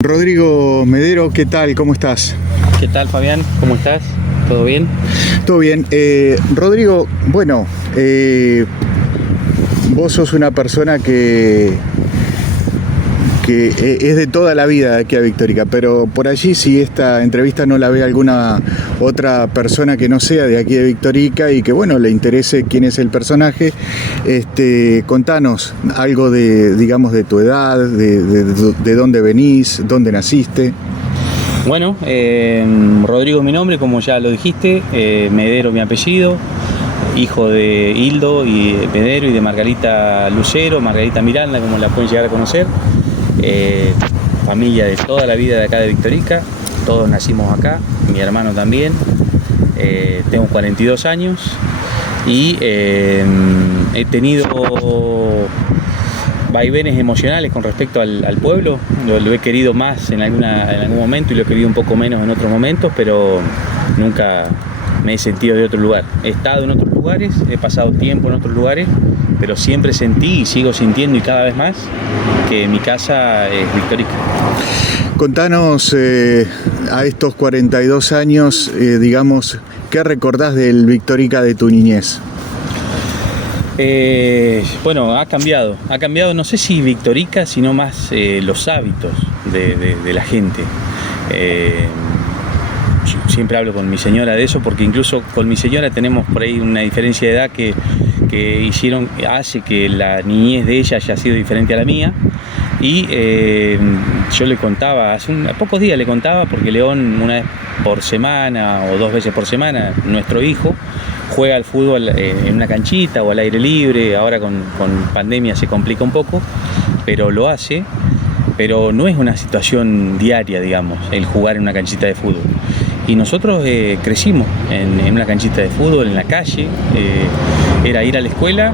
Rodrigo Medero, ¿qué tal? ¿Cómo estás? ¿Qué tal, Fabián? ¿Cómo estás? ¿Todo bien? Todo bien. Rodrigo, bueno, vos sos una persona que es de toda la vida de aquí a Victorica, pero por allí, si esta entrevista no la ve alguna otra persona que no sea de aquí de Victorica y que, bueno, le interese quién es el personaje, contanos algo de, digamos, de tu edad, de dónde venís, dónde naciste. Bueno, Rodrigo es mi nombre, como ya lo dijiste, Medero mi apellido, hijo de Hildo y Medero y de Margarita Lucero, Margarita Miranda, como la pueden llegar a conocer. Familia de toda la vida de acá de Victorica, todos nacimos acá, mi hermano también. Tengo 42 años y he tenido vaivenes emocionales con respecto al pueblo. Lo he querido más en algún momento y lo he querido un poco menos en otros momentos, pero nunca me he sentido de otro lugar. He estado en otros lugares, he pasado tiempo en otros lugares, pero siempre sentí y sigo sintiendo, y cada vez más, que mi casa es Victorica. Contanos, a estos 42 años, digamos, ¿qué recordás del Victorica de tu niñez? Bueno, ha cambiado, no sé si Victorica, sino más los hábitos de la gente. Yo siempre hablo con mi señora de eso, porque incluso con mi señora tenemos por ahí una diferencia de edad que hace que la niñez de ella haya sido diferente a la mía. Y yo le contaba, hace pocos días le contaba, porque León, una vez por semana o 2 veces por semana, nuestro hijo juega al fútbol en una canchita o al aire libre. Ahora con pandemia se complica un poco, pero lo hace. Pero no es una situación diaria, digamos, el jugar en una canchita de fútbol. Y nosotros crecimos en una canchita de fútbol, en la calle. Era ir a la escuela,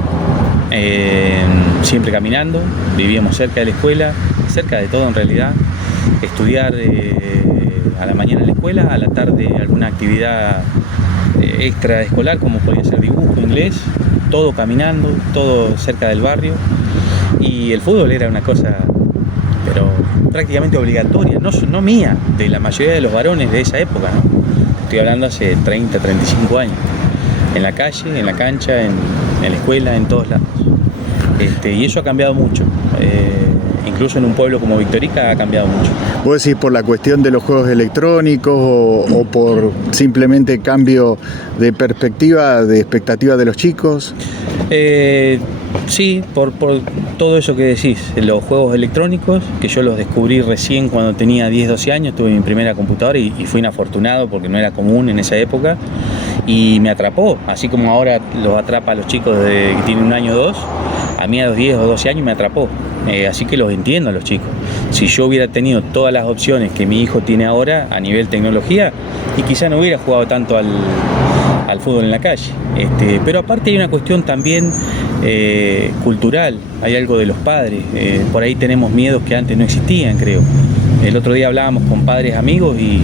siempre caminando. Vivíamos cerca de la escuela, cerca de todo en realidad. Estudiar a la mañana en la escuela, a la tarde alguna actividad extraescolar, como podía ser dibujo, inglés. Todo caminando, todo cerca del barrio. Y el fútbol era una cosa, pero prácticamente obligatoria, no mía, de la mayoría de los varones de esa época, ¿no? Estoy hablando hace 30, 35 años. En la calle, en la cancha, en la escuela, en todos lados. Y eso ha cambiado mucho. Incluso en un pueblo como Victorica ha cambiado mucho. ¿Vos decís por la cuestión de los juegos electrónicos o por simplemente cambio de perspectiva, de expectativa de los chicos? Sí, por todo eso que decís, los juegos electrónicos, que yo los descubrí recién cuando tenía 10, 12 años, tuve mi primera computadora y fui un afortunado porque no era común en esa época, y me atrapó, así como ahora los atrapa a los chicos que tienen 1 año o 2, a mí a los 10 o 12 años me atrapó, así que los entiendo a los chicos. Si yo hubiera tenido todas las opciones que mi hijo tiene ahora a nivel tecnología, y quizá no hubiera jugado tanto al fútbol en la calle. Pero aparte hay una cuestión también cultural, hay algo de los padres. Por ahí tenemos miedos que antes no existían, creo. El otro día hablábamos con padres amigos y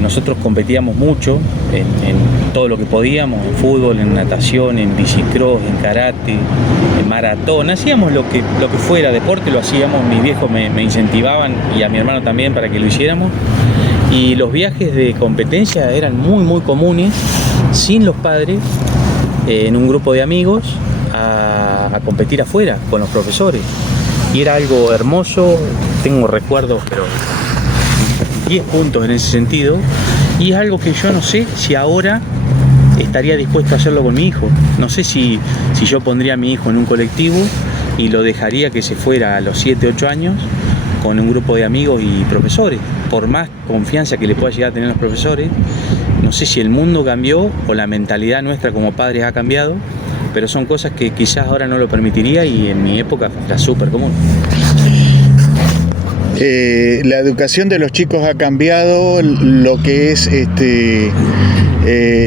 nosotros competíamos mucho en todo lo que podíamos, en fútbol, en natación, en bicicross, en karate, en maratón. Hacíamos lo que fuera deporte, lo hacíamos. Mis viejos me incentivaban, y a mi hermano también, para que lo hiciéramos. Y los viajes de competencia eran muy, muy comunes, sin los padres, en un grupo de amigos, a competir afuera con los profesores. Y era algo hermoso, tengo recuerdos, pero 10 puntos en ese sentido. Y es algo que yo no sé si ahora estaría dispuesto a hacerlo con mi hijo. No sé si yo pondría a mi hijo en un colectivo y lo dejaría que se fuera a los 7, 8 años con un grupo de amigos y profesores. Por más confianza que le pueda llegar a tener los profesores, no sé si el mundo cambió o la mentalidad nuestra como padres ha cambiado, pero son cosas que quizás ahora no lo permitiría, y en mi época era súper común. La educación de los chicos ha cambiado, lo que es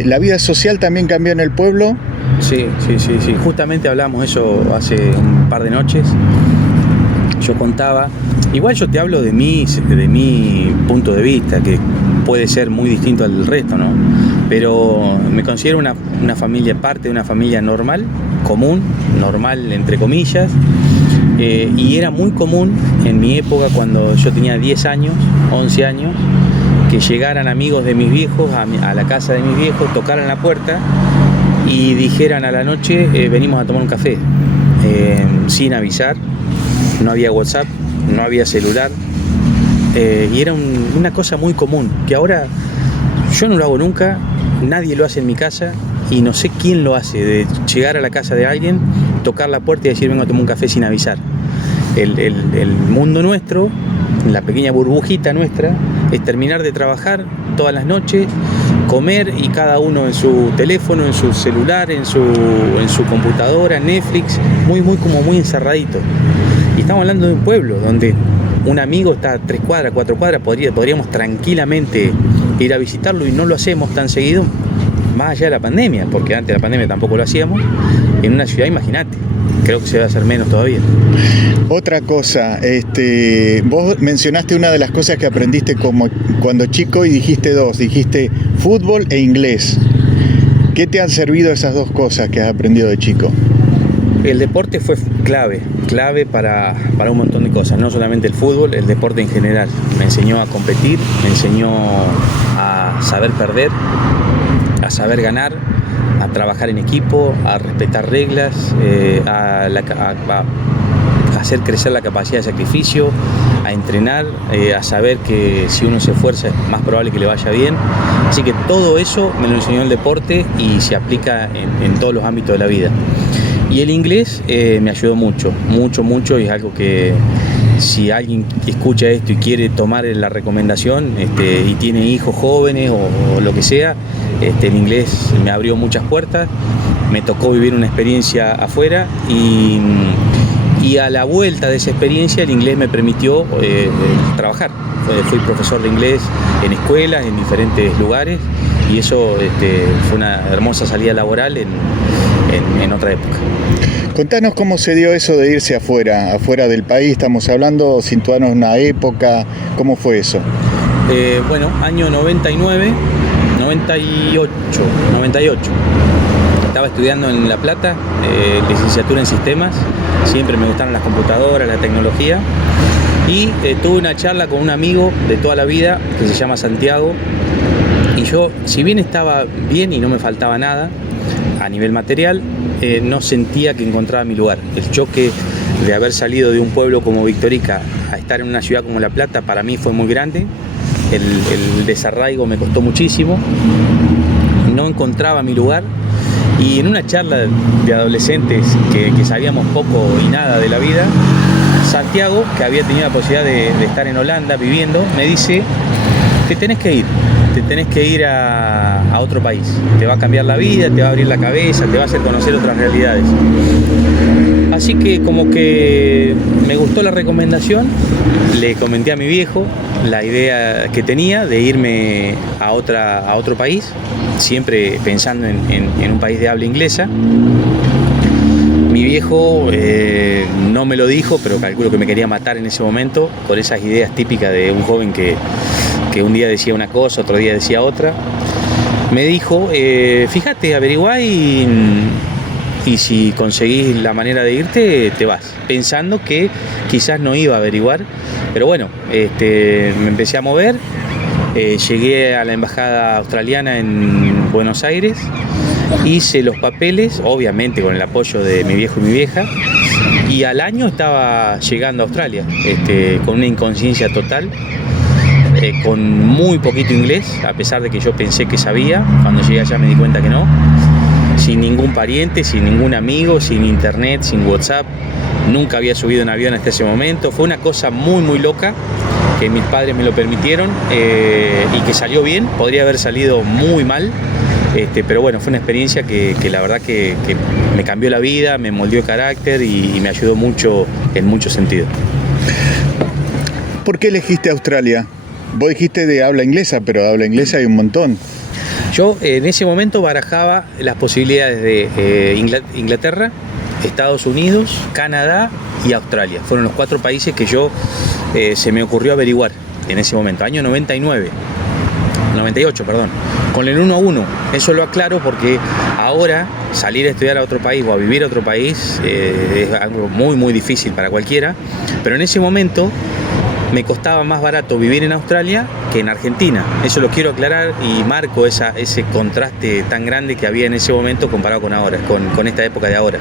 la vida social también cambió en el pueblo. Sí. Justamente hablamos eso hace un par de noches. Yo contaba, igual yo te hablo de mi punto de vista, que puede ser muy distinto al del resto, ¿no? Pero me considero una familia, parte de una familia normal, común, normal entre comillas, Y era muy común en mi época, cuando yo tenía 10 años, 11 años, que llegaran amigos de mis viejos a la casa de mis viejos, tocaran la puerta y dijeran a la noche, venimos a tomar un café, sin avisar. No había WhatsApp, no había celular, y era una cosa muy común, que ahora yo no lo hago nunca, nadie lo hace en mi casa, y no sé quién lo hace, de llegar a la casa de alguien, tocar la puerta y decir vengo a tomar un café sin avisar. El mundo nuestro, la pequeña burbujita nuestra, es terminar de trabajar todas las noches, comer y cada uno en su teléfono, en su celular, en su computadora, Netflix, muy encerradito. Y estamos hablando de un pueblo donde un amigo está a 3 cuadras, 4 cuadras, podríamos tranquilamente ir a visitarlo y no lo hacemos tan seguido, más allá de la pandemia, porque antes de la pandemia tampoco lo hacíamos. En una ciudad, imagínate, creo que se va a hacer menos todavía. Otra cosa, vos mencionaste una de las cosas que aprendiste como cuando chico y dijiste fútbol e inglés. ¿Qué te han servido esas dos cosas que has aprendido de chico? El deporte fue clave para un montón de cosas, no solamente el fútbol, el deporte en general. Me enseñó a competir, me enseñó a saber perder, a saber ganar, a trabajar en equipo, a respetar reglas, a hacer crecer la capacidad de sacrificio, a entrenar, a saber que si uno se esfuerza es más probable que le vaya bien. Así que todo eso me lo enseñó el deporte y se aplica en todos los ámbitos de la vida. Y el inglés me ayudó mucho, y es algo que si alguien escucha esto y quiere tomar la recomendación y tiene hijos jóvenes o lo que sea, el inglés me abrió muchas puertas, me tocó vivir una experiencia afuera y a la vuelta de esa experiencia el inglés me permitió trabajar. Fui profesor de inglés en escuelas, en diferentes lugares, y eso fue una hermosa salida laboral en otra época. Contanos cómo se dio eso de irse afuera del país, estamos hablando, situarnos en una época, ¿cómo fue eso? Bueno, año 98. Estaba estudiando en La Plata, licenciatura en sistemas, siempre me gustaron las computadoras, la tecnología, y tuve una charla con un amigo de toda la vida que se llama Santiago, y yo, si bien estaba bien y no me faltaba nada a nivel material, no sentía que encontraba mi lugar. El choque de haber salido de un pueblo como Victorica a estar en una ciudad como La Plata para mí fue muy grande. El desarraigo me costó muchísimo, no encontraba mi lugar, y en una charla de adolescentes que sabíamos poco y nada de la vida, Santiago, que había tenido la posibilidad de estar en Holanda viviendo, me dice: te tenés que ir a otro país, te va a cambiar la vida, te va a abrir la cabeza, te va a hacer conocer otras realidades. Así que como que me gustó la recomendación, le comenté a mi viejo la idea que tenía de irme a otro país, siempre pensando en un país de habla inglesa. Mi viejo no me lo dijo, pero calculo que me quería matar en ese momento, por esas ideas típicas de un joven que un día decía una cosa, otro día decía otra. Me dijo, fíjate, averiguá y si conseguís la manera de irte, te vas. Pensando que quizás no iba a averiguar, pero bueno, me empecé a mover, llegué a la embajada australiana en Buenos Aires, hice los papeles, obviamente con el apoyo de mi viejo y mi vieja, y al año estaba llegando a Australia, con una inconsciencia total, con muy poquito inglés, a pesar de que yo pensé que sabía. Cuando llegué allá me di cuenta que no, sin ningún pariente, sin ningún amigo, sin internet, sin WhatsApp, nunca había subido en avión hasta ese momento. Fue una cosa muy loca, que mis padres me lo permitieron, y que salió bien. Podría haber salido muy mal, pero bueno, fue una experiencia que la verdad que me cambió la vida, me moldeó el carácter y me ayudó mucho en muchos sentidos. ¿Por qué elegiste Australia? Vos dijiste de habla inglesa, pero de habla inglesa hay un montón. Yo en ese momento barajaba las posibilidades de Inglaterra, Estados Unidos, Canadá y Australia. Fueron los 4 países que se me ocurrió averiguar en ese momento, año 98, con el 1-1. Eso lo aclaro porque Ahora, salir a estudiar a otro país o a vivir a otro país es algo muy, muy difícil para cualquiera, pero en ese momento me costaba más barato vivir en Australia que en Argentina. Eso lo quiero aclarar y marco ese contraste tan grande que había en ese momento comparado con ahora, con esta época de ahora.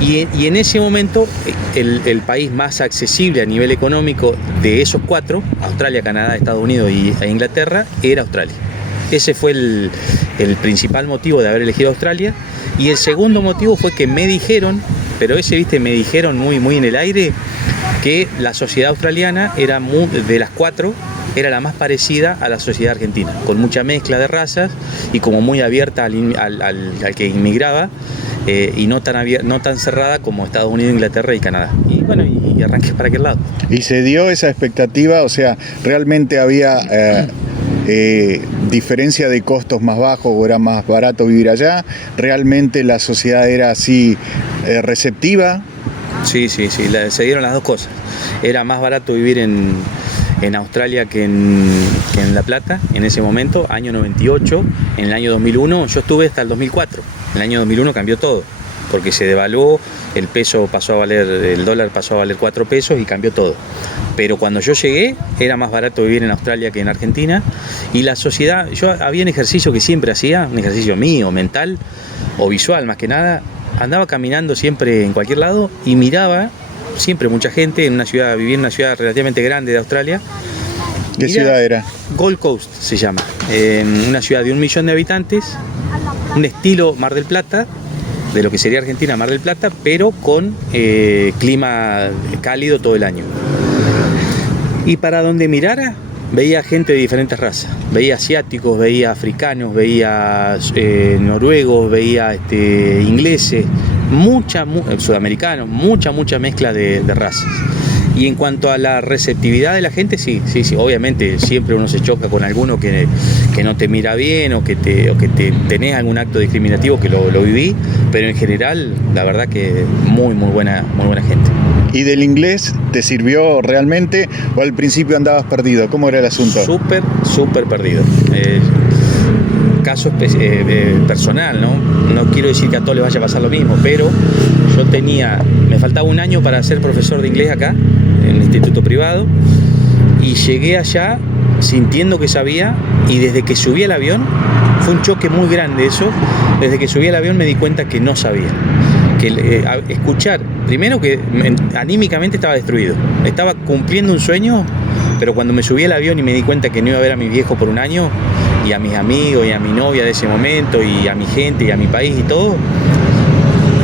Y en ese momento el país más accesible a nivel económico de esos cuatro, Australia, Canadá, Estados Unidos e Inglaterra, era Australia. Ese fue el principal motivo de haber elegido Australia. Y el segundo motivo fue que me dijeron, pero me dijeron muy, muy en el aire, que la sociedad australiana era de las cuatro, era la más parecida a la sociedad argentina, con mucha mezcla de razas y como muy abierta al que inmigraba, y no tan cerrada como Estados Unidos, Inglaterra y Canadá. Y bueno, y arranqué para aquel lado. ¿Y se dio esa expectativa? O sea, ¿realmente había diferencia de costos más bajos o era más barato vivir allá? ¿Realmente la sociedad era así receptiva? Sí, se dieron las dos cosas. Era más barato vivir en Australia que en La Plata en ese momento, año 98. En el año 2001 yo estuve hasta el 2004. En el año 2001 cambió todo, porque se devaluó, el dólar pasó a valer 4 pesos y cambió todo. Pero cuando yo llegué era más barato vivir en Australia que en Argentina, y la sociedad, había un ejercicio que siempre hacía, un ejercicio mío, mental o visual más que nada. Andaba caminando siempre en cualquier lado y miraba siempre mucha gente vivía en una ciudad relativamente grande de Australia. ¿Qué ciudad era? Gold Coast se llama, una ciudad de 1 millón de habitantes, un estilo Mar del Plata, de lo que sería Argentina, Mar del Plata, pero con clima cálido todo el año. Y para donde mirara, veía gente de diferentes razas, veía asiáticos, veía africanos, veía noruegos, veía ingleses, sudamericanos, mucha mezcla de razas. Y en cuanto a la receptividad de la gente, sí, obviamente siempre uno se choca con alguno que no te mira bien o que tenés algún acto discriminativo, que lo viví, pero en general la verdad que muy buena gente. ¿Y del inglés te sirvió realmente o al principio andabas perdido? ¿Cómo era el asunto? Súper perdido. Caso personal, ¿no? No quiero decir que a todos les vaya a pasar lo mismo, pero me faltaba 1 año para ser profesor de inglés acá, en un instituto privado, y llegué allá sintiendo que sabía, y desde que subí al avión, fue un choque muy grande eso, desde que subí al avión me di cuenta que no sabía. Escuchar, primero que anímicamente estaba destruido, estaba cumpliendo un sueño, pero cuando me subí al avión y me di cuenta que no iba a ver a mi viejo por 1 año, y a mis amigos, y a mi novia de ese momento, y a mi gente, y a mi país y todo,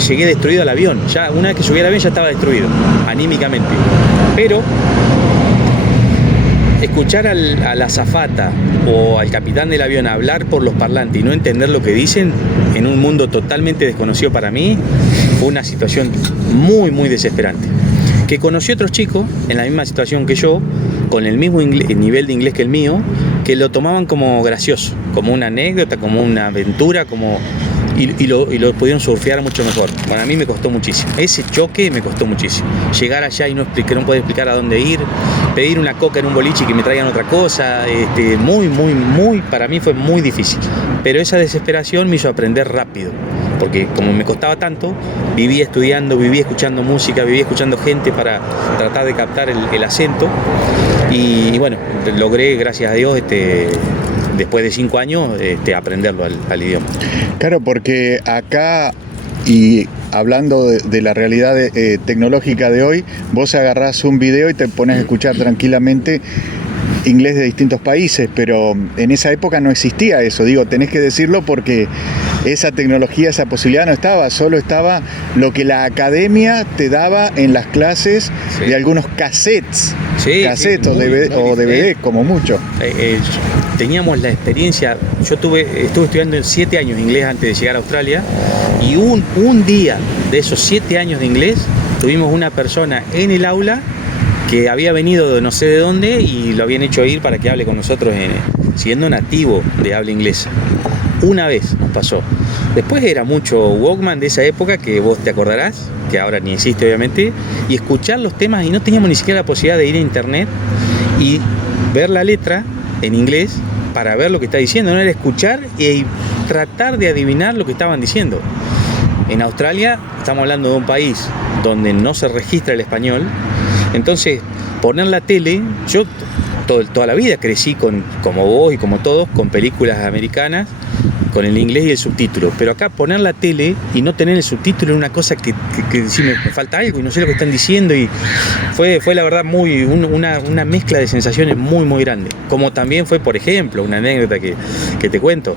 llegué destruido al avión. Ya una vez que subí al avión ya estaba destruido, anímicamente. Pero escuchar a la azafata o al capitán del avión hablar por los parlantes y no entender lo que dicen en un mundo totalmente desconocido para mí, fue una situación muy desesperante. Que conocí otros chicos en la misma situación que yo, con el mismo nivel de inglés que el mío, que lo tomaban como gracioso, como una anécdota, como una aventura, y lo pudieron surfear mucho mejor. Bueno, a mí me costó muchísimo. Ese choque me costó muchísimo. Llegar allá y no poder explicar a dónde ir, pedir una coca en un boliche y que me traigan otra cosa, para mí fue muy difícil. Pero esa desesperación me hizo aprender rápido, porque como me costaba tanto, vivía estudiando, vivía escuchando música, vivía escuchando gente para tratar de captar el acento. Y bueno, logré, gracias a Dios, después de 5 años, aprenderlo al idioma. Claro, porque acá, y hablando de la realidad tecnológica de hoy, vos agarrás un video y te pones a escuchar tranquilamente inglés de distintos países, pero en esa época no existía eso. Digo, tenés que decirlo porque esa tecnología, esa posibilidad no estaba, solo estaba lo que la academia te daba en las clases, sí, de algunos cassettes, o DVD como mucho. Teníamos la experiencia, yo estuve estudiando 7 años de inglés antes de llegar a Australia, y un día de esos 7 años de inglés tuvimos una persona en el aula que había venido de no sé de dónde y lo habían hecho ir para que hable con nosotros siendo nativo de habla inglesa. Una vez nos pasó. Después era mucho Walkman de esa época, que vos te acordarás, que ahora ni existe obviamente, y escuchar los temas, y no teníamos ni siquiera la posibilidad de ir a internet y ver la letra en inglés para ver lo que está diciendo, no era escuchar y tratar de adivinar lo que estaban diciendo. En Australia estamos hablando de un país donde no se registra el español, entonces poner la tele, yo toda la vida crecí como vos y como todos, con películas americanas, con el inglés y el subtítulo, pero acá poner la tele y no tener el subtítulo es una cosa que sí, me falta algo y no sé lo que están diciendo, y fue la verdad una mezcla de sensaciones muy grande. Como también fue, por ejemplo, una anécdota que te cuento,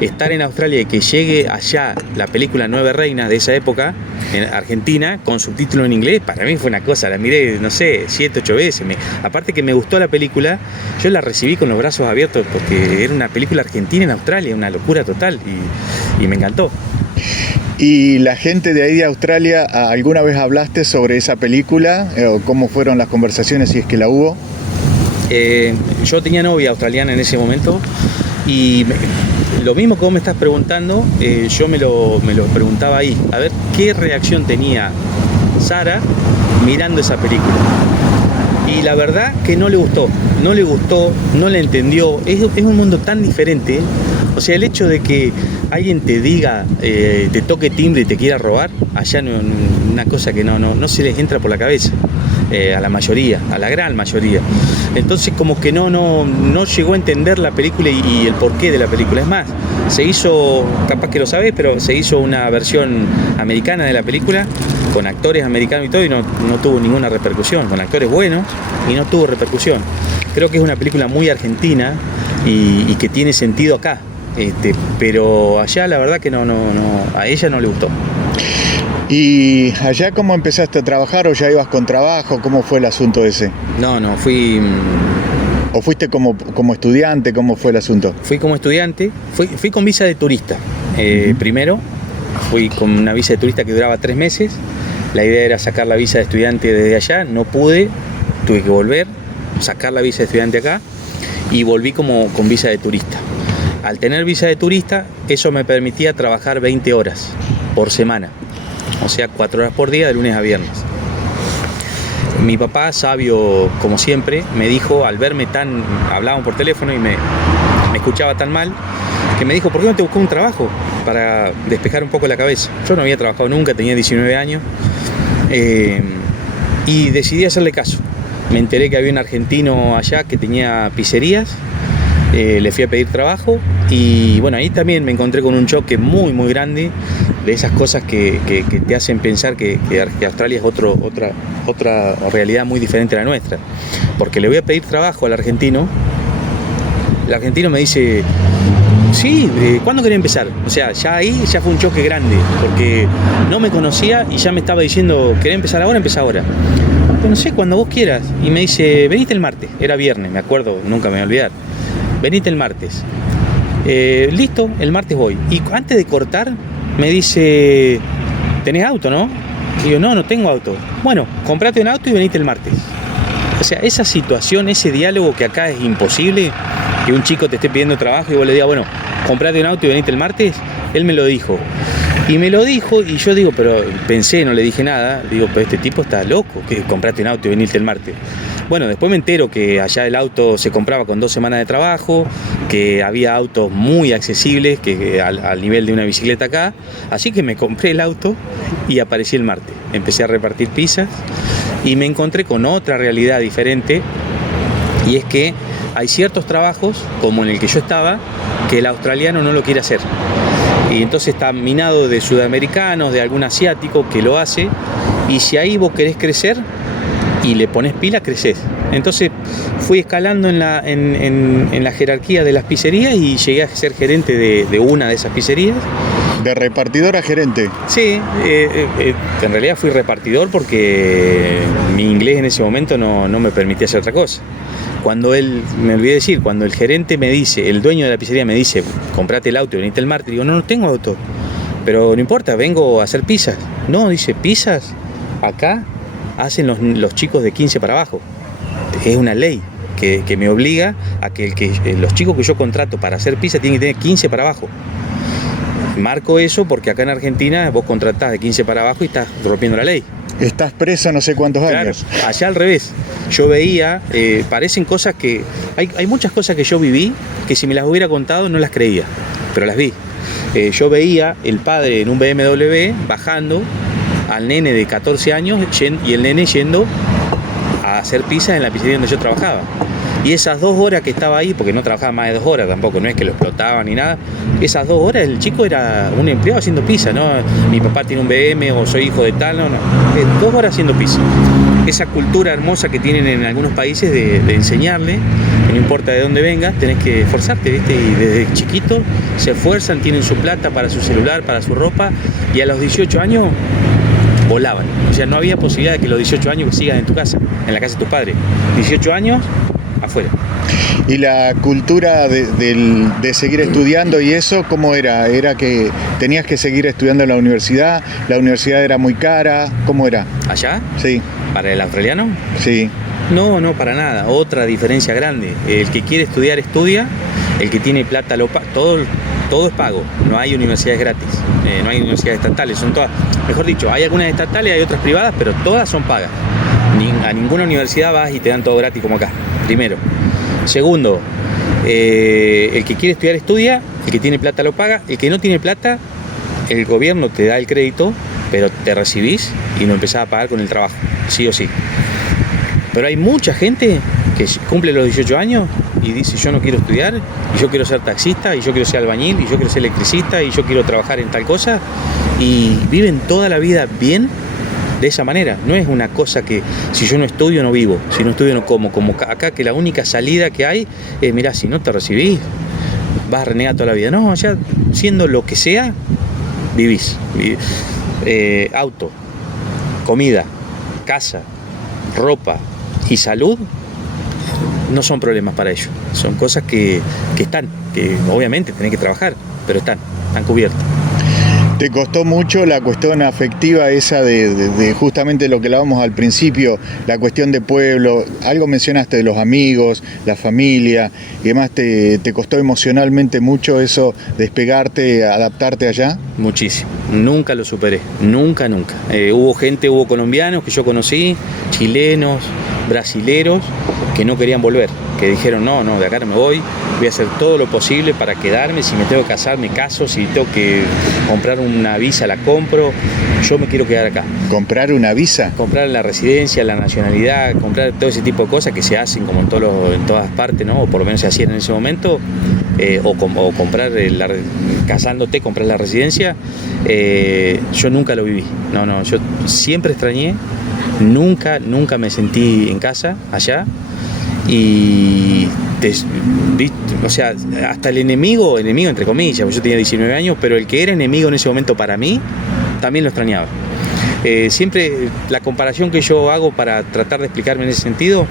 estar en Australia y que llegue allá la película Nueve Reinas de esa época en Argentina con subtítulo en inglés, para mí fue una cosa, la miré, no sé, 7, 8 veces. Aparte que me gustó la película, yo la recibí con los brazos abiertos porque era una película argentina en Australia, una locura total, y me encantó. ¿Y la gente de ahí de Australia, alguna vez hablaste sobre esa película? ¿O cómo fueron las conversaciones, si es que la hubo? Yo tenía novia australiana en ese momento, y lo mismo que vos me estás preguntando, yo me lo preguntaba ahí, a ver qué reacción tenía Sara mirando esa película. Y la verdad que no le gustó, no le entendió. Es un mundo tan diferente. O sea, el hecho de que alguien te diga, te toque timbre y te quiera robar, allá no, una cosa que no se les entra por la cabeza. A la mayoría, a la gran mayoría. Entonces como que no llegó a entender la película y el porqué de la película. Es más, se hizo, capaz que lo sabés, pero se hizo una versión americana de la película con actores americanos y todo, y no tuvo ninguna repercusión, con actores buenos, y no tuvo repercusión. Creo que es una película muy argentina y que tiene sentido acá, pero allá la verdad que a ella no le gustó. ¿Y allá cómo empezaste a trabajar, o ya ibas con trabajo? ¿Cómo fue el asunto ese? No, fui... ¿O fuiste como estudiante? ¿Cómo fue el asunto? Fui como estudiante, fui con visa de turista. Primero, fui con una visa de turista que duraba 3 meses. La idea era sacar la visa de estudiante desde allá, no pude, tuve que volver, sacar la visa de estudiante acá, y volví con visa de turista. Al tener visa de turista, eso me permitía trabajar 20 horas por semana. O sea, 4 horas por día, de lunes a viernes. Mi papá, sabio como siempre, me dijo, al verme hablábamos por teléfono y me escuchaba tan mal, que me dijo, ¿por qué no te buscas un trabajo para despejar un poco la cabeza? Yo no había trabajado nunca, tenía 19 años, y decidí hacerle caso. Me enteré que había un argentino allá que tenía pizzerías, le fui a pedir trabajo, y bueno, ahí también me encontré con un choque muy grande, de esas cosas que te hacen pensar que Australia es otra realidad muy diferente a la nuestra. Porque le voy a pedir trabajo al argentino, el argentino me dice, sí, ¿cuándo quería empezar? O sea, ya ahí ya fue un choque grande, porque no me conocía y ya me estaba diciendo, ¿querés empezar ahora? Empieza ahora. No sé, cuando vos quieras. Y me dice, venite el martes, era viernes, me acuerdo, nunca me voy a olvidar. Venite el martes. Listo, el martes voy. Y antes de cortar, me dice, ¿tenés auto, no? Y yo, no tengo auto. Bueno, comprate un auto y venite el martes. O sea, esa situación, ese diálogo que acá es imposible, que un chico te esté pidiendo trabajo y vos le digas, bueno, comprate un auto y venite el martes, él me lo dijo. Y me lo dijo, y yo digo, pero pensé, no le dije nada, digo, pero este tipo está loco, que comprate un auto y venirte el martes. Bueno, después me entero que allá el auto se compraba con 2 semanas de trabajo, que había autos muy accesibles, que al nivel de una bicicleta acá, así que me compré el auto y aparecí el martes. Empecé a repartir pizzas y me encontré con otra realidad diferente, y es que hay ciertos trabajos, como en el que yo estaba, que el australiano no lo quiere hacer. Y entonces está minado de sudamericanos, de algún asiático que lo hace, y si ahí vos querés crecer y le pones pila, creces. Entonces fui escalando en la jerarquía de las pizzerías y llegué a ser gerente de una de esas pizzerías. ¿De repartidor a gerente? Sí, en realidad fui repartidor porque mi inglés en ese momento no me permitía hacer otra cosa. Cuando me olvidé decir, cuando el gerente me dice, el dueño de la pizzería me dice, comprate el auto y venite el martes, digo, no tengo auto, pero no importa, vengo a hacer pizzas. No, dice, ¿pizzas? Acá hacen los chicos de 15 para abajo. Es una ley que me obliga a que los chicos que yo contrato para hacer pizza tienen que tener 15 para abajo. Marco eso porque acá en Argentina vos contratás de 15 para abajo y estás rompiendo la ley. Estás preso no sé cuántos años. Claro, allá al revés. Yo veía, parecen cosas que... Hay muchas cosas que yo viví que si me las hubiera contado no las creía, pero las vi. Yo veía el padre en un BMW bajando al nene de 14 años y el nene yendo a hacer pizza en la pizzería donde yo trabajaba. Y esas 2 horas que estaba ahí, porque no trabajaba más de 2 horas tampoco, no es que lo explotaban ni nada, esas 2 horas el chico era un empleado haciendo pizza, ¿no? Mi papá tiene un BM o soy hijo de tal, no. 2 horas haciendo pizza. Esa cultura hermosa que tienen en algunos países de enseñarle, que no importa de dónde vengas, tenés que esforzarte, ¿viste? Y desde chiquito se esfuerzan, tienen su plata para su celular, para su ropa, y a los 18 años volaban. O sea, no había posibilidad de que los 18 años sigas en tu casa, en la casa de tus padres. 18 años, afuera. ¿Y la cultura de seguir estudiando y eso, cómo era? ¿Era que tenías que seguir estudiando en la universidad era muy cara? ¿Cómo era? ¿Allá? Sí. ¿Para el australiano? Sí. No, para nada. Otra diferencia grande. El que quiere estudiar, estudia. El que tiene plata, lo paga. Todo es pago. No hay universidades gratis. No hay universidades estatales. Son todas, mejor dicho, hay algunas estatales, hay otras privadas, pero todas son pagas. A ninguna universidad vas y te dan todo gratis como acá. Primero. Segundo, el que quiere estudiar, estudia. El que tiene plata, lo paga. El que no tiene plata, el gobierno te da el crédito, pero te recibís y no empezás a pagar con el trabajo, sí o sí. Pero hay mucha gente que cumple los 18 años y dice: yo no quiero estudiar, y yo quiero ser taxista, y yo quiero ser albañil, y yo quiero ser electricista, y yo quiero trabajar en tal cosa, y viven toda la vida bien de esa manera. No es una cosa que si yo no estudio no vivo, si no estudio no como acá, que la única salida que hay es: mirá, si no te recibís vas a renegar toda la vida. No, ya siendo lo que sea, vivís. Auto, comida, casa, ropa y salud no son problemas para ellos. Son cosas que están, que obviamente tenés que trabajar, pero están cubiertas. ¿Te costó mucho la cuestión afectiva esa de justamente lo que hablábamos al principio, la cuestión de pueblo? Algo mencionaste de los amigos, la familia y demás. ¿Te costó emocionalmente mucho eso, despegarte, adaptarte allá? Muchísimo. Nunca lo superé. Nunca. Hubo colombianos que yo conocí, chilenos, brasileros, que no querían volver, que dijeron: no, de acá no me voy a hacer todo lo posible para quedarme, si me tengo que casar me caso, si tengo que comprar una visa la compro, yo me quiero quedar acá. ¿Comprar una visa? Comprar la residencia, la nacionalidad, comprar todo ese tipo de cosas que se hacen como en todas partes, ¿no? O por lo menos se hacían en ese momento, o comprar, casándote, comprar la residencia. Yo nunca lo viví, no, yo siempre extrañé, nunca me sentí en casa allá. Y o sea, hasta el enemigo entre comillas, porque yo tenía 19 años, pero el que era enemigo en ese momento para mí, también lo extrañaba. Siempre la comparación que yo hago para tratar de explicarme en ese sentido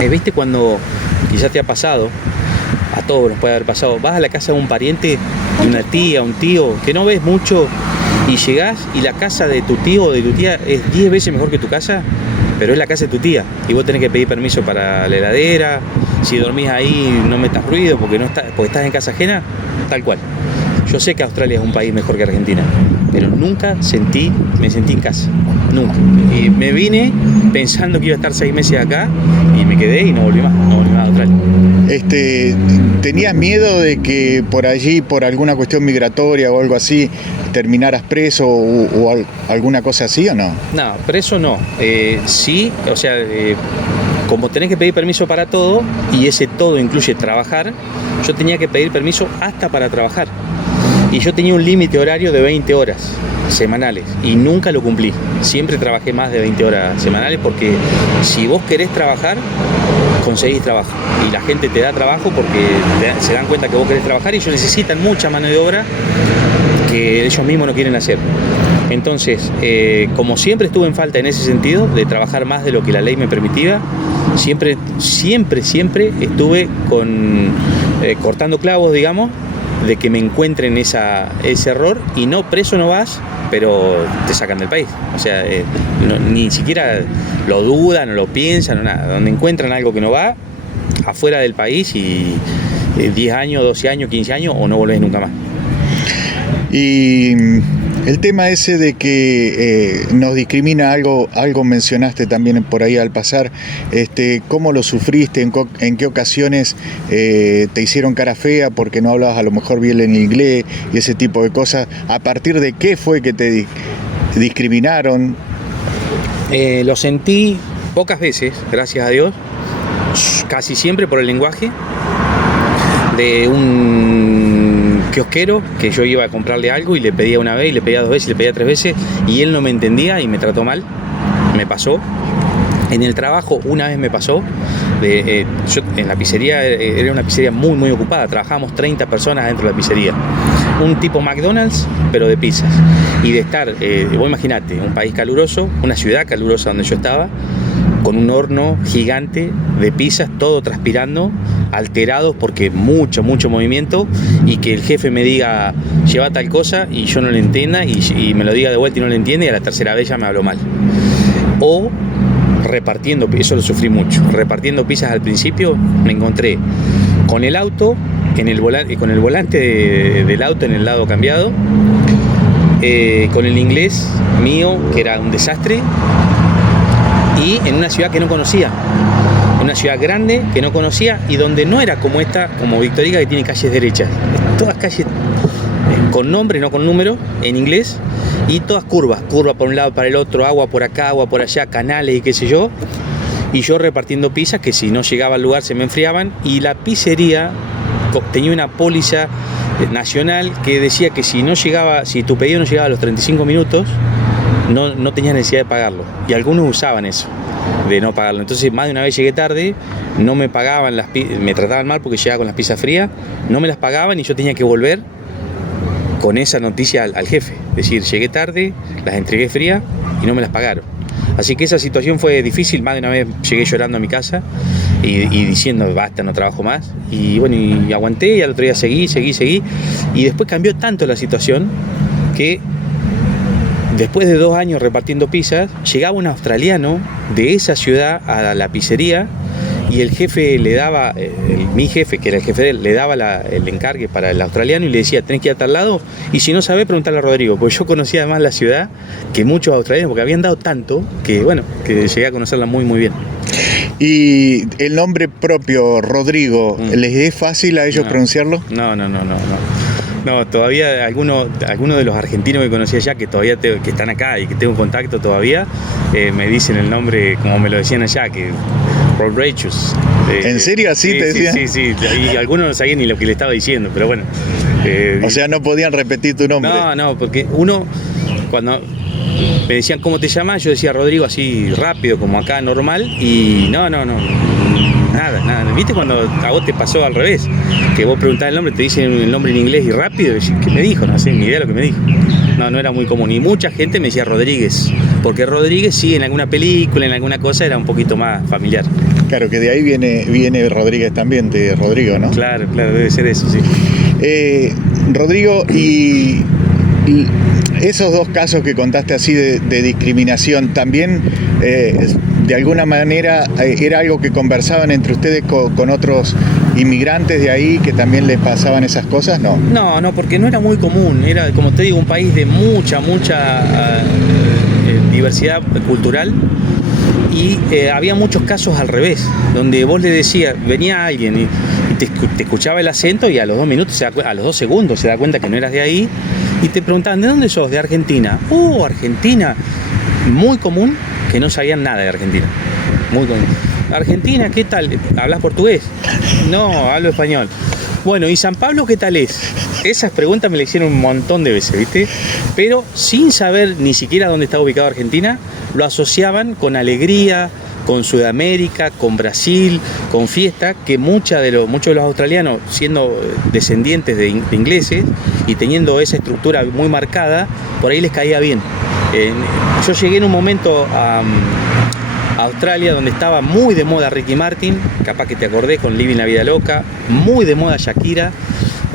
es: ¿viste cuando quizás te ha pasado? A todos nos puede haber pasado. Vas a la casa de un pariente, de una tía, un tío, que no ves mucho, y llegás y la casa de tu tío o de tu tía es 10 veces mejor que tu casa, pero es la casa de tu tía y vos tenés que pedir permiso para la heladera. Si dormís ahí no metas ruido porque estás en casa ajena, tal cual. Yo sé que Australia es un país mejor que Argentina, pero nunca me sentí en casa, nunca. Y me vine pensando que iba a estar 6 meses acá y me quedé y no volví más a Australia. ¿Tenías miedo de que por allí, por alguna cuestión migratoria o algo así, terminaras preso o alguna cosa así o no? No, preso no. Sí, o sea, como tenés que pedir permiso para todo, y ese todo incluye trabajar, yo tenía que pedir permiso hasta para trabajar. Y yo tenía un límite horario de 20 horas semanales y nunca lo cumplí. Siempre trabajé más de 20 horas semanales porque si vos querés trabajar, conseguís trabajo. Y la gente te da trabajo porque se dan cuenta que vos querés trabajar y ellos necesitan mucha mano de obra que ellos mismos no quieren hacer. Entonces, como siempre estuve en falta en ese sentido, de trabajar más de lo que la ley me permitía, siempre estuve cortando clavos, digamos, de que me encuentren ese error, y no, preso no vas, pero te sacan del país. O sea, ni siquiera lo dudan o lo piensan o nada. Donde encuentran algo que no va, afuera del país, y 10 años, 12 años, 15 años, o no volvés nunca más. Y El tema ese de que nos discrimina algo mencionaste también por ahí al pasar, ¿cómo lo sufriste? ¿En qué ocasiones te hicieron cara fea porque no hablabas a lo mejor bien en inglés y ese tipo de cosas? ¿A partir de qué fue que te discriminaron? Lo sentí pocas veces, gracias a Dios, casi siempre por el lenguaje de un kiosquero que yo iba a comprarle algo y le pedía una vez, y le pedía dos veces, y le pedía tres veces, y él no me entendía y me trató mal. Me pasó. En el trabajo una vez me pasó, yo en la pizzería, era una pizzería muy muy ocupada, trabajábamos 30 personas dentro de la pizzería, un tipo McDonald's pero de pizzas, y de estar, vos imaginate, un país caluroso, una ciudad calurosa donde yo estaba, con un horno gigante de pizzas, todo transpirando, alterados porque mucho movimiento, y que el jefe me diga lleva tal cosa y yo no le entienda, y me lo diga de vuelta y no le entiende, y a la tercera vez ya me habló mal. O repartiendo, eso lo sufrí mucho, repartiendo pizzas al principio, me encontré con el auto, con el volante del auto en el lado cambiado, con el inglés mío, que era un desastre, y en una ciudad que no conocía, una ciudad grande que no conocía, y donde no era como esta, como Victorica, que tiene calles derechas, todas calles con nombre, no con número, en inglés, y todas curva por un lado, para el otro, agua por acá, agua por allá, canales y qué sé yo, y yo repartiendo pizzas que si no llegaba al lugar se me enfriaban, y la pizzería tenía una póliza nacional que decía que si tu pedido no llegaba a los 35 minutos, no tenías necesidad de pagarlo, y algunos usaban eso, de no pagarlo. Entonces más de una vez llegué tarde, no me pagaban me trataban mal porque llegaba con las pizzas frías, no me las pagaban y yo tenía que volver con esa noticia al jefe, es decir, llegué tarde, las entregué frías y no me las pagaron. Así que esa situación fue difícil, más de una vez llegué llorando a mi casa y diciendo basta, no trabajo más, y bueno, y aguanté, y al otro día seguí, y después cambió tanto la situación que después de 2 años repartiendo pizzas, llegaba un australiano de esa ciudad a la pizzería, y el jefe le daba, mi jefe, que era el jefe de él, le daba el encargue para el australiano y le decía, tenés que ir a tal lado, y si no sabés, preguntarle a Rodrigo, porque yo conocía además la ciudad que muchos australianos, porque habían dado tanto, que bueno, que llegué a conocerla muy bien. ¿Y el nombre propio, Rodrigo, les es fácil a ellos pronunciarlo? No, todavía algunos de los argentinos que conocí allá, que todavía que están acá y que tengo contacto todavía, me dicen el nombre como me lo decían allá, que Rodriguez. ¿En serio así te decían? Sí, y algunos no sabían ni lo que le estaba diciendo, pero bueno. O sea, no podían repetir tu nombre. No, porque uno, cuando me decían ¿cómo te llamas?, yo decía Rodrigo así rápido, como acá normal, y no. Nada. ¿Viste cuando a vos te pasó al revés? Que vos preguntás el nombre, te dicen el nombre en inglés y rápido, y decís, ¿qué me dijo? No sé, ni idea de lo que me dijo. No era muy común. Y mucha gente me decía Rodríguez, porque Rodríguez sí, en alguna película, en alguna cosa, era un poquito más familiar. Claro, que de ahí viene Rodríguez también, de Rodrigo, ¿no? Claro, debe ser eso, sí. Rodrigo, y esos 2 casos que contaste así de discriminación, también de alguna manera era algo que conversaban entre ustedes con otros inmigrantes de ahí que también les pasaban esas cosas, ¿no? No, porque no era muy común, era, como te digo, un país de mucha diversidad cultural, y había muchos casos al revés, donde vos le decías, venía alguien y te escuchaba el acento, y a los 2 minutos, a los 2 segundos se da cuenta que no eras de ahí, y te preguntaban, ¿de dónde sos? De Argentina. Argentina. Muy común que no sabían nada de Argentina. Muy común. Argentina, ¿qué tal? ¿Hablas portugués? No, hablo español. Bueno, ¿y San Pablo qué tal es? Esas preguntas me las hicieron un montón de veces, ¿viste? Pero sin saber ni siquiera dónde estaba ubicado Argentina, lo asociaban con alegría, con Sudamérica, con Brasil, con fiesta, que muchos de los australianos, siendo descendientes de ingleses y teniendo esa estructura muy marcada, por ahí les caía bien. Yo llegué en un momento a Australia, donde estaba muy de moda Ricky Martin, capaz que te acordés, con Living la Vida Loca, muy de moda Shakira.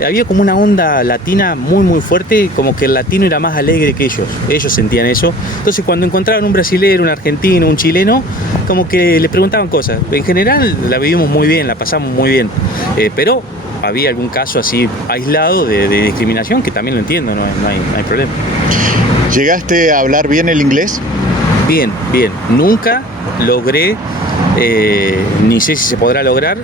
Había como una onda latina muy fuerte, como que el latino era más alegre que ellos sentían eso. Entonces cuando encontraban un brasilero, un argentino, un chileno, como que le preguntaban cosas. En general la vivimos muy bien, la pasamos muy bien, pero había algún caso así aislado de discriminación, que también lo entiendo, no hay problema. ¿Llegaste a hablar bien el inglés? Bien. Nunca logré, ni sé si se podrá lograr,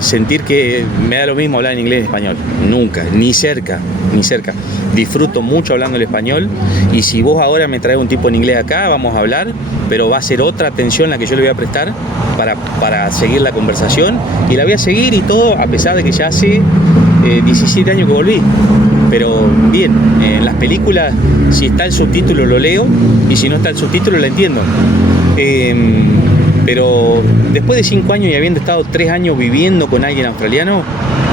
sentir que me da lo mismo hablar en inglés y en español. Nunca, ni cerca. Disfruto mucho hablando el español, y si vos ahora me traes un tipo en inglés acá, vamos a hablar, pero va a ser otra atención la que yo le voy a prestar para seguir la conversación, y la voy a seguir y todo, a pesar de que ya hace 17 años que volví. Pero bien, en las películas, si está el subtítulo lo leo, y si no está el subtítulo lo entiendo. Pero después de 5 años y habiendo estado 3 años viviendo con alguien australiano,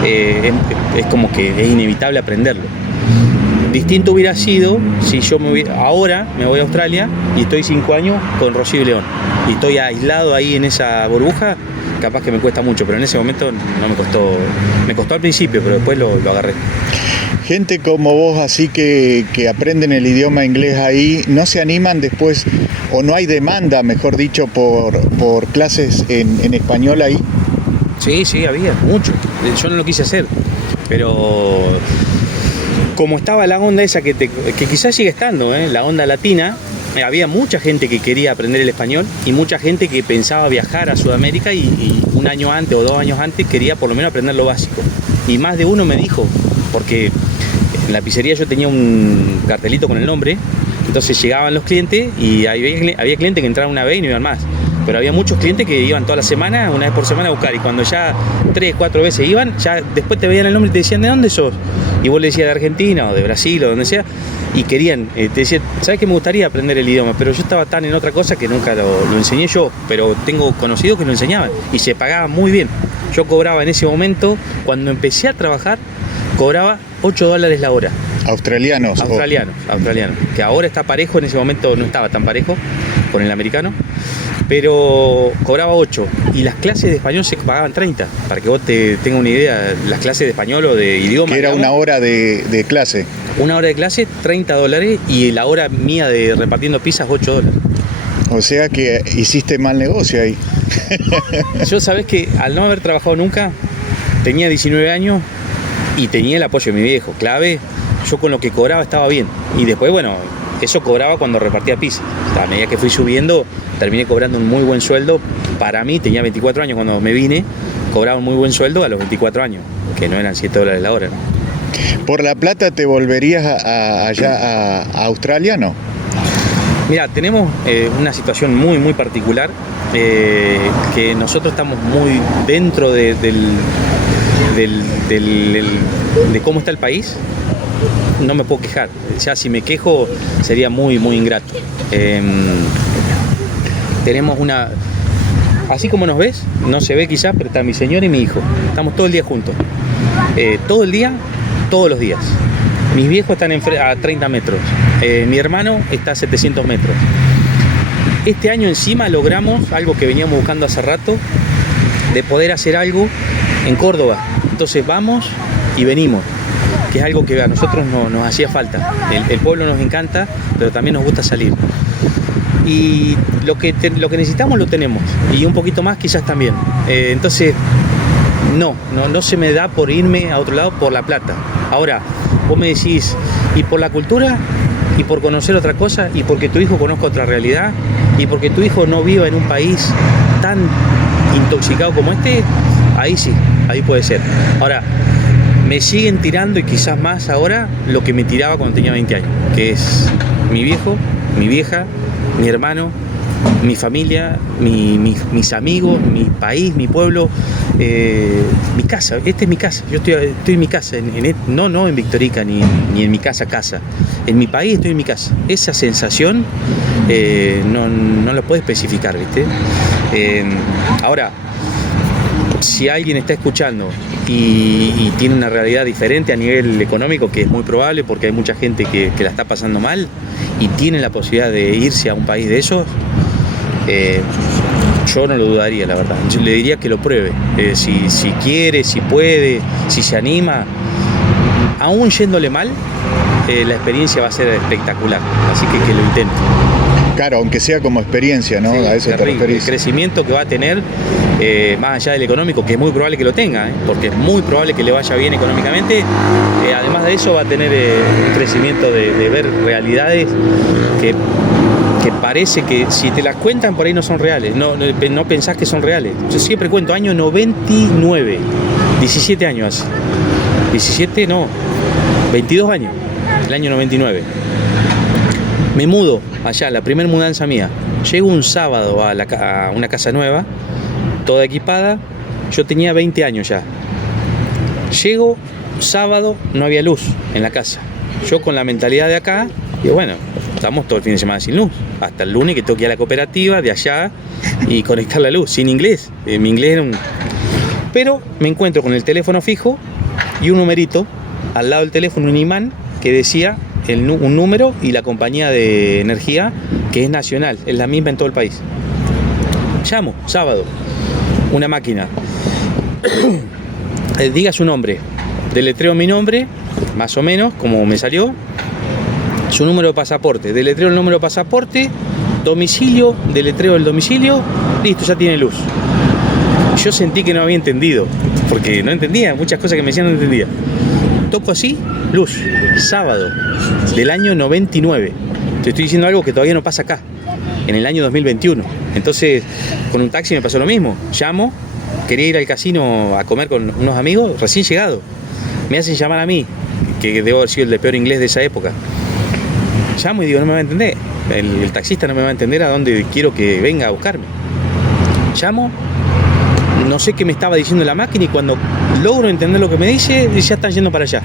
es como que es inevitable aprenderlo. Distinto hubiera sido si yo ahora me voy a Australia y estoy 5 años con Rocío y León, y estoy aislado ahí en esa burbuja. Capaz que me cuesta mucho, pero en ese momento no me costó. Me costó al principio, pero después lo agarré. Gente como vos, así que aprenden el idioma inglés ahí, ¿no se animan después, o no hay demanda, mejor dicho, por clases en español ahí? Sí, había mucho. Yo no lo quise hacer, pero como estaba la onda esa que quizás sigue estando, la onda latina, había mucha gente que quería aprender el español, y mucha gente que pensaba viajar a Sudamérica, y un año antes o 2 años antes quería por lo menos aprender lo básico. Y más de uno me dijo, porque en la pizzería yo tenía un cartelito con el nombre, entonces llegaban los clientes y había clientes que entraban una vez y no iban más. Pero había muchos clientes que iban toda la semana, una vez por semana a buscar, y cuando ya 3, 4 veces iban, ya después te veían el nombre y te decían, ¿de dónde sos? Y vos le decías de Argentina o de Brasil o donde sea, y querían, te decían, ¿sabes que me gustaría aprender el idioma? Pero yo estaba tan en otra cosa que nunca lo enseñé yo, pero tengo conocidos que lo enseñaban y se pagaba muy bien. Yo cobraba en ese momento, cuando empecé a trabajar, cobraba $8 la hora. ¿Australianos? Australianos, que ahora está parejo, en ese momento no estaba tan parejo con el americano, pero cobraba 8, y las clases de español se pagaban 30, para que vos te tengas una idea, las clases de español o de idioma. Que era una hora de clase. Una hora de clase, $30, y la hora mía de repartiendo pizzas, $8. O sea que hiciste mal negocio ahí. Yo, sabés que al no haber trabajado nunca, tenía 19 años y tenía el apoyo de mi viejo, clave. Yo con lo que cobraba estaba bien, y después, bueno, eso cobraba cuando repartía pizza. A medida que fui subiendo, terminé cobrando un muy buen sueldo. Para mí, tenía 24 años cuando me vine, cobraba un muy buen sueldo a los 24 años, que no eran $7 la hora, ¿no? ¿Por la plata te volverías allá a Australia, no? Mira, tenemos una situación muy, muy particular, que nosotros estamos muy dentro de cómo está el país. No me puedo quejar, ya si me quejo sería muy, muy ingrato. Tenemos así como nos ves, no se ve quizás, pero está mi señora y mi hijo, estamos todo el día juntos, todo el día, todos los días. Mis viejos están a 30 metros, mi hermano está a 700 metros. Este año encima logramos algo que veníamos buscando hace rato, de poder hacer algo en Córdoba. Entonces vamos y venimos, que es algo que a nosotros nos hacía falta. El pueblo nos encanta, pero también nos gusta salir. Y lo que necesitamos lo tenemos, y un poquito más quizás también. Entonces, no se me da por irme a otro lado por la plata. Ahora, vos me decís, ¿y por la cultura? ¿Y por conocer otra cosa? ¿Y porque tu hijo conozca otra realidad? ¿Y porque tu hijo no viva en un país tan intoxicado como este? Ahí sí, ahí puede ser. Ahora, me siguen tirando, y quizás más ahora, lo que me tiraba cuando tenía 20 años, que es mi viejo, mi vieja, mi hermano, mi familia, mis amigos, mi país, mi pueblo, mi casa. Esta es mi casa, yo estoy en mi casa, no en Victorica ni en mi casa, en mi país estoy en mi casa. Esa sensación no lo puedo especificar, ¿viste? Ahora, si alguien está escuchando y tiene una realidad diferente a nivel económico, que es muy probable porque hay mucha gente que la está pasando mal y tiene la posibilidad de irse a un país de esos, yo no lo dudaría, la verdad. Yo le diría que lo pruebe, si quiere, si puede, si se anima. Aún yéndole mal, la experiencia va a ser espectacular, así que lo intente. Claro, aunque sea como experiencia, ¿no? Sí, A eso te terrible. referís. El crecimiento que va a tener, más allá del económico, que es muy probable que lo tenga, porque es muy probable que le vaya bien económicamente, además de eso va a tener un crecimiento de ver realidades que parece que si te las cuentan por ahí no son reales, no pensás que son reales. Yo siempre cuento, año 99, 17 años hace. 17 no, 22 años, el año 99. Me mudo allá, la primera mudanza mía. Llego un sábado a una casa nueva, toda equipada. Yo tenía 20 años ya. Llego sábado, no había luz en la casa. Yo con la mentalidad de acá, digo, bueno, estamos todo el fin de semana sin luz. Hasta el lunes que tengo que ir a la cooperativa de allá y conectar la luz, sin inglés. Mi inglés era un... Pero me encuentro con el teléfono fijo y un numerito al lado del teléfono, un imán que decía un número y la compañía de energía, que es nacional, es la misma en todo el país. Llamo, sábado, una máquina. Diga su nombre, deletreo mi nombre, más o menos, como me salió, su número de pasaporte, deletreo el número de pasaporte, domicilio, deletreo el domicilio, listo, ya tiene luz. Yo sentí que no había entendido, porque no entendía, muchas cosas que me decían no entendía. Toco así, luz, sábado, del año 99. Te estoy diciendo algo que todavía no pasa acá, en el año 2021. Entonces, con un taxi me pasó lo mismo. Llamo, quería ir al casino a comer con unos amigos, recién llegado. Me hacen llamar a mí, que debo haber sido el de peor inglés de esa época. Llamo y digo, no me va a entender. El taxista no me va a entender a dónde quiero que venga a buscarme. Llamo, no sé qué me estaba diciendo la máquina y cuando logro entender lo que me dice, ya están yendo para allá.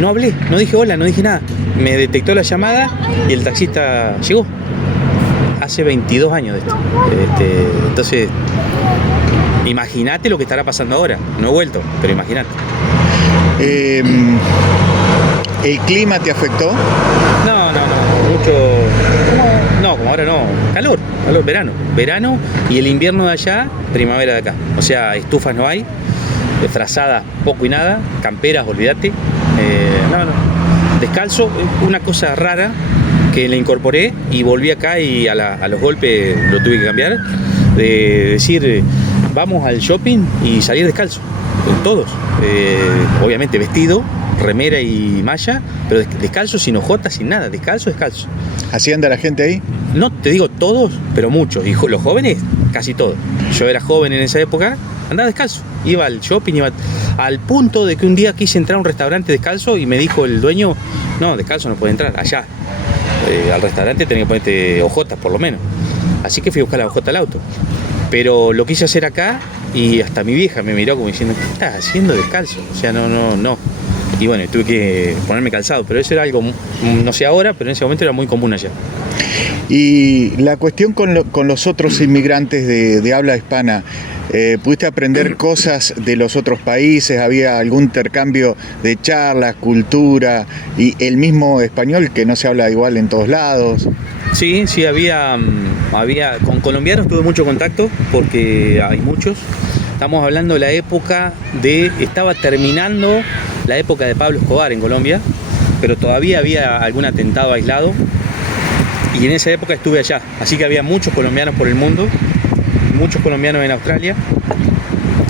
No hablé, no dije hola, no dije nada. Me detectó la llamada y el taxista llegó. Hace 22 años de esto. Entonces, imagínate lo que estará pasando ahora. No he vuelto, pero imagínate. ¿El clima te afectó? No, mucho. No, como ahora no. Calor, verano y el invierno de allá, primavera de acá. O sea, estufas no hay, frazadas poco y nada, camperas, olvídate. Descalzo, una cosa rara que le incorporé y volví acá y a los golpes lo tuve que cambiar, de decir, vamos al shopping y salir descalzo, todos, obviamente vestido, remera y malla, pero descalzo, sin hojotas, sin nada, descalzo. ¿Así anda la gente ahí? No te digo todos, pero muchos, y los jóvenes, casi todos. Yo era joven en esa época, andaba descalzo, iba al shopping, iba al punto de que un día quise entrar a un restaurante descalzo y me dijo el dueño, no, descalzo no puede entrar, allá. Al restaurante tenía que ponerte hojotas por lo menos. Así que fui a buscar la hojota al auto. Pero lo quise hacer acá y hasta mi vieja me miró como diciendo, ¿qué estás haciendo descalzo? O sea, no. Y bueno, tuve que ponerme calzado, pero eso era algo, no sé ahora, pero en ese momento era muy común allá. Y la cuestión con los otros inmigrantes de habla hispana, ¿pudiste aprender cosas de los otros países? ¿Había algún intercambio de charlas, cultura y el mismo español que no se habla igual en todos lados? Sí, había con colombianos tuve mucho contacto porque hay muchos. Estamos hablando de la época estaba terminando la época de Pablo Escobar en Colombia, pero todavía había algún atentado aislado y en esa época estuve allá, así que había muchos colombianos por el mundo, muchos colombianos en Australia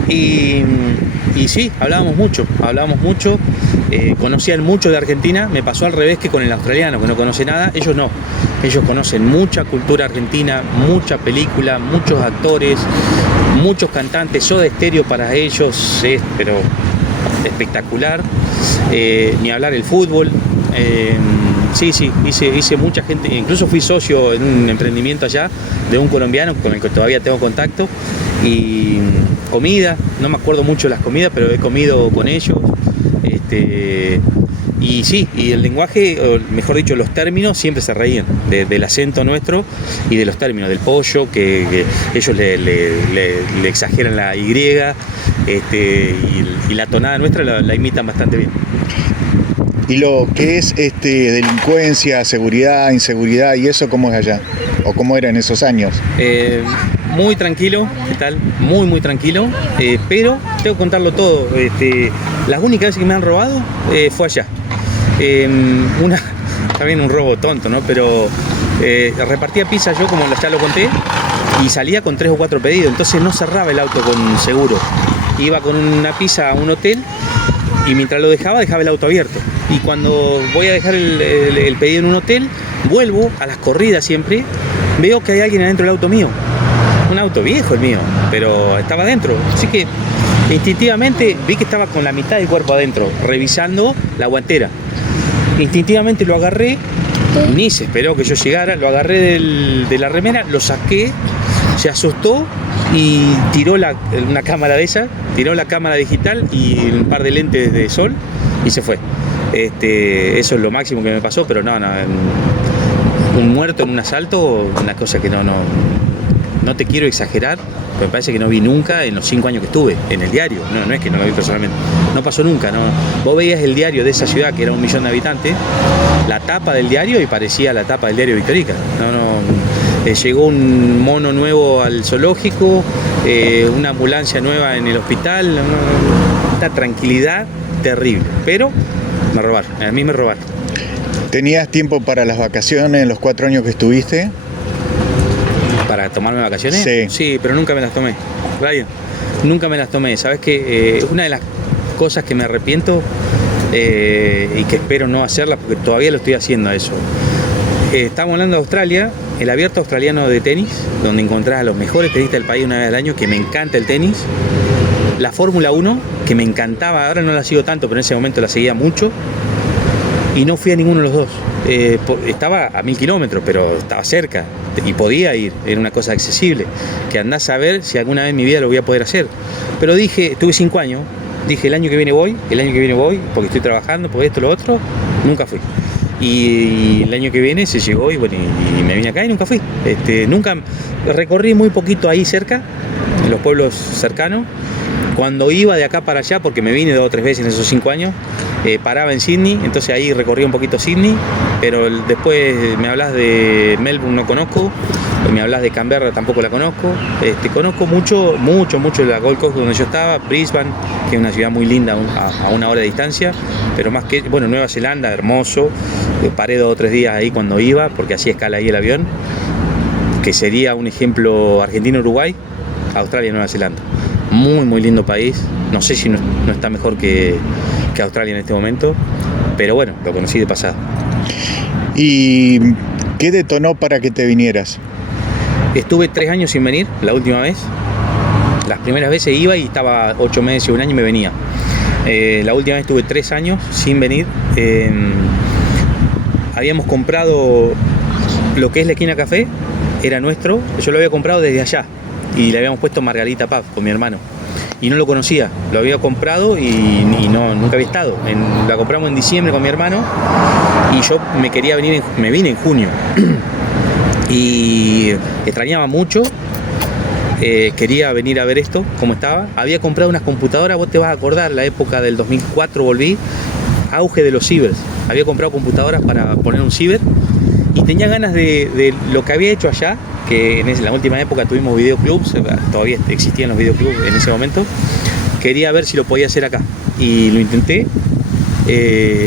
y sí, hablábamos mucho, conocían mucho de Argentina. Me pasó al revés que con el australiano, que no conoce nada. Ellos no, ellos conocen mucha cultura argentina, mucha película, muchos actores, muchos cantantes. Soda Stereo para ellos es pero espectacular, ni hablar el fútbol. Sí, hice mucha gente, incluso fui socio en un emprendimiento allá de un colombiano con el que todavía tengo contacto. Y comida, no me acuerdo mucho de las comidas, pero he comido con ellos. Y sí, y el lenguaje, o mejor dicho, los términos siempre se reían del acento nuestro y de los términos, del pollo, que ellos le exageran la Y, y la tonada nuestra la imitan bastante bien. ¿Y lo que es delincuencia, seguridad, inseguridad y eso cómo es allá? ¿O cómo era en esos años? Muy tranquilo, ¿qué tal? Muy tranquilo, pero tengo que contarlo todo. Las únicas veces que me han robado fue allá. También un robo tonto, ¿no? Pero Repartía pizza yo, como ya lo conté, y salía con 3 o 4 pedidos, entonces no cerraba el auto con seguro. Iba con una pizza a un hotel y mientras lo dejaba el auto abierto. Y cuando voy a dejar el pedido en un hotel, vuelvo a las corridas siempre, veo que hay alguien adentro del auto mío. Un auto viejo el mío, pero estaba adentro. Así que instintivamente vi que estaba con la mitad del cuerpo adentro, revisando la guantera. Instintivamente lo agarré, ni se esperó que yo llegara, lo agarré de la remera, lo saqué, se asustó y tiró una cámara de esa, tiró la cámara digital y un par de lentes de sol y se fue. Eso es lo máximo que me pasó, pero no, un muerto en un asalto, una cosa que no te quiero exagerar, porque me parece que no vi nunca en los 5 años que estuve en el diario. No es que no lo vi personalmente, no pasó nunca. No. Vos veías el diario de esa ciudad que era 1 millón de habitantes, la tapa del diario y parecía la tapa del diario Victorica. Llegó un mono nuevo al zoológico, una ambulancia nueva en el hospital, una tranquilidad terrible, pero me robaron, a mí me robaron. ¿Tenías tiempo para las vacaciones en los 4 años que estuviste? ¿Para tomarme vacaciones? Sí. Sí, pero nunca me las tomé, Ryan, nunca me las tomé. ¿Sabes qué? Una de las cosas que me arrepiento y que espero no hacerlas, porque todavía lo estoy haciendo a eso. Estamos hablando de Australia, el abierto australiano de tenis, donde encontrás a los mejores tenistas del país una vez al año, que me encanta el tenis. La Fórmula 1, que me encantaba, ahora no la sigo tanto, pero en ese momento la seguía mucho. Y no fui a ninguno de los dos. Estaba a 1000 kilómetros, pero estaba cerca y podía ir, era una cosa accesible. Que andás a ver si alguna vez en mi vida lo voy a poder hacer. Pero estuve 5 años, dije el año que viene voy, porque estoy trabajando, porque esto, lo otro, nunca fui. Y el año que viene se llegó y me vine acá y nunca fui. Nunca recorrí muy poquito ahí cerca, en los pueblos cercanos. Cuando iba de acá para allá, porque me vine 2 o 3 veces en esos 5 años, paraba en Sydney, entonces ahí recorrí un poquito Sydney, pero después me hablas de Melbourne, no conozco, me hablas de Canberra, tampoco la conozco. Conozco mucho la Gold Coast donde yo estaba, Brisbane, que es una ciudad muy linda a 1 hora de distancia, pero más que, Nueva Zelanda, hermoso, paré 2 o 3 días ahí cuando iba, porque hacía escala ahí el avión, que sería un ejemplo Argentina-Uruguay, Australia-Nueva Zelanda. Muy, muy lindo país. No sé si no está mejor que Australia en este momento, pero bueno, lo conocí de pasada. ¿Y qué detonó para que te vinieras? Estuve 3 años sin venir, la última vez. Las primeras veces iba y estaba 8 meses, 1 año y me venía. La última vez estuve 3 años sin venir. Habíamos comprado lo que es la esquina café, era nuestro. Yo lo había comprado desde allá y le habíamos puesto Margarita Pub con mi hermano. Y no lo conocía, lo había comprado y nunca había estado. La compramos en diciembre con mi hermano y yo me vine en junio. Y extrañaba mucho, quería venir a ver esto, cómo estaba. Había comprado unas computadoras, vos te vas a acordar, la época del 2004 volví, auge de los cibers. Había comprado computadoras para poner un ciber y tenía ganas de lo que había hecho allá, que en la última época tuvimos videoclubs, todavía existían los videoclubs en ese momento. Quería ver si lo podía hacer acá y lo intenté.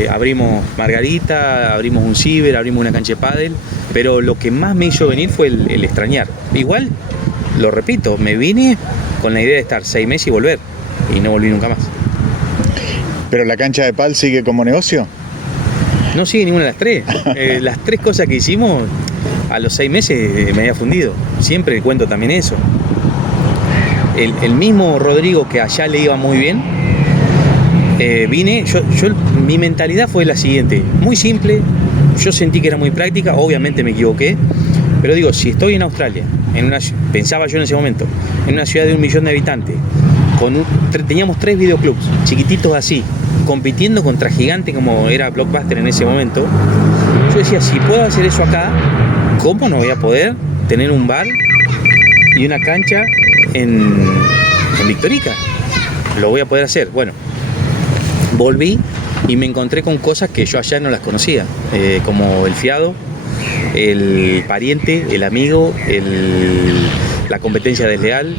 Abrimos Margarita, abrimos un ciber, abrimos una cancha de pádel, pero lo que más me hizo venir fue el extrañar. Igual, lo repito, me vine con la idea de estar 6 meses y volver, y no volví nunca más. ¿Pero la cancha de pádel sigue como negocio? No sigue ninguna de las 3. Las 3 cosas que hicimos, a los 6 meses me había fundido. Siempre cuento también eso. El mismo Rodrigo, que allá le iba muy bien, vine, mi mentalidad fue la siguiente, muy simple. Yo sentí que era muy práctica, obviamente me equivoqué, pero digo, si estoy en Australia, pensaba yo en ese momento, en una ciudad de 1 millón de habitantes, teníamos 3 videoclubs, chiquititos así, compitiendo contra gigantes como era Blockbuster en ese momento. Yo decía, si puedo hacer eso acá, ¿cómo no voy a poder tener un bar y una cancha en Victorica? Lo voy a poder hacer. Bueno, volví y me encontré con cosas que yo allá no las conocía, como el fiado, el pariente, el amigo, la competencia desleal.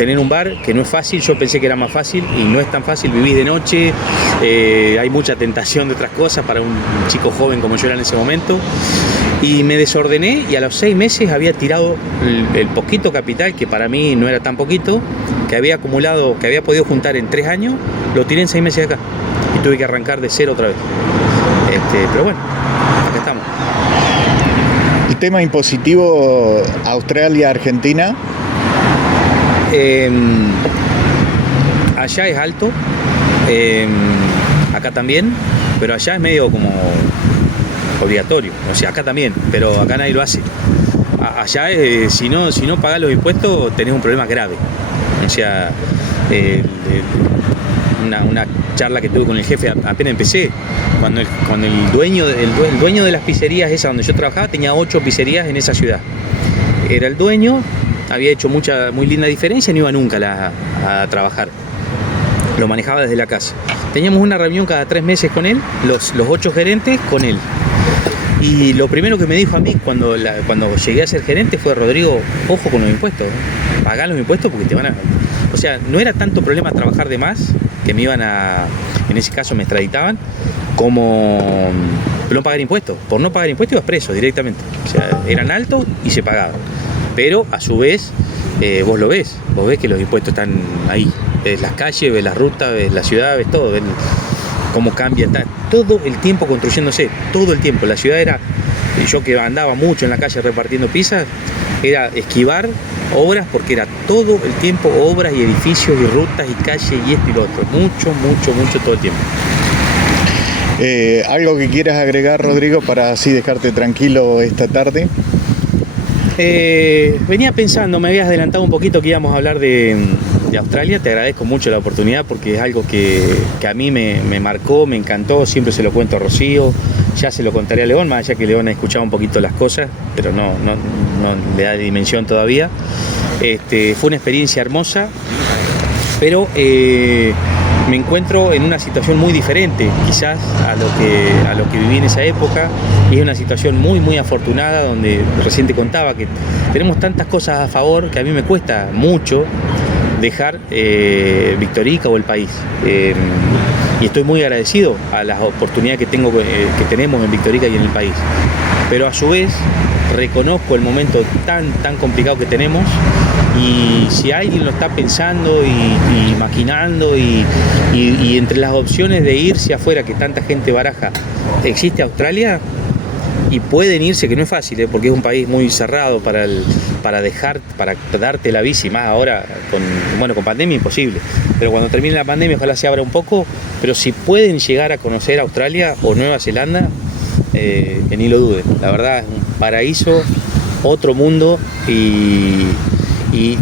tener un bar, que no es fácil. Yo pensé que era más fácil y no es tan fácil. Vivís de noche, hay mucha tentación de otras cosas para un chico joven como yo era en ese momento. Y me desordené y a los 6 meses había tirado el poquito capital, que para mí no era tan poquito, que había acumulado, que había podido juntar en 3 años, lo tiré en 6 meses acá. Y tuve que arrancar de cero otra vez. Pero bueno, acá estamos. El tema impositivo Australia-Argentina. Allá es alto, acá también, pero allá es medio como obligatorio, o sea, acá también, pero acá nadie lo hace. Allá si no pagás los impuestos tenés un problema grave. O sea, una charla que tuve con el jefe apenas empecé, cuando el dueño de las pizzerías esa donde yo trabajaba tenía 8 pizzerías en esa ciudad. Era el dueño, había hecho muy linda diferencia y no iba nunca a trabajar. Lo manejaba desde la casa. Teníamos una reunión cada 3 meses con él, los 8 gerentes con él. Y lo primero que me dijo a mí cuando llegué a ser gerente fue: Rodrigo, ojo con los impuestos, pagá los impuestos porque te van a... O sea, no era tanto problema trabajar de más, que me iban en ese caso me extraditaban, como no pagar impuestos. Por no pagar impuestos ibas preso directamente. O sea, eran altos y se pagaban. Pero a su vez, vos ves que los impuestos están ahí. Ves las calles, ves las rutas, ves la ciudad, ves todo, ves cómo cambia, está todo el tiempo construyéndose, todo el tiempo. La ciudad era, yo que andaba mucho en la calle repartiendo pizzas, era esquivar obras porque era todo el tiempo obras y edificios y rutas y calles y esto y lo otro, mucho todo el tiempo. ¿Algo que quieras agregar, Rodrigo, para así dejarte tranquilo esta tarde? Venía pensando, me habías adelantado un poquito que íbamos a hablar de Australia. Te agradezco mucho la oportunidad porque es algo que a mí me marcó, me encantó. Siempre se lo cuento a Rocío, ya se lo contaré a León, más allá que León ha escuchado un poquito las cosas, pero no le da dimensión todavía. Fue una experiencia hermosa, pero me encuentro en una situación muy diferente quizás a lo que viví en esa época, y es una situación muy afortunada, donde recién te contaba que tenemos tantas cosas a favor que a mí me cuesta mucho dejar Victorica o el país, y estoy muy agradecido a las oportunidades que tenemos en Victorica y en el país, pero a su vez reconozco el momento tan complicado que tenemos. Y si alguien lo está pensando y maquinando y entre las opciones de irse afuera, que tanta gente baraja, existe Australia y pueden irse, que no es fácil, porque es un país muy cerrado para darte la bici, más ahora con pandemia imposible, pero cuando termine la pandemia ojalá se abra un poco, pero si pueden llegar a conocer Australia o Nueva Zelanda, que ni lo duden, la verdad es un paraíso, otro mundo, y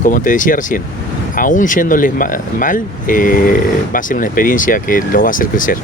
como te decía recién, aún yéndoles mal, va a ser una experiencia que los va a hacer crecer.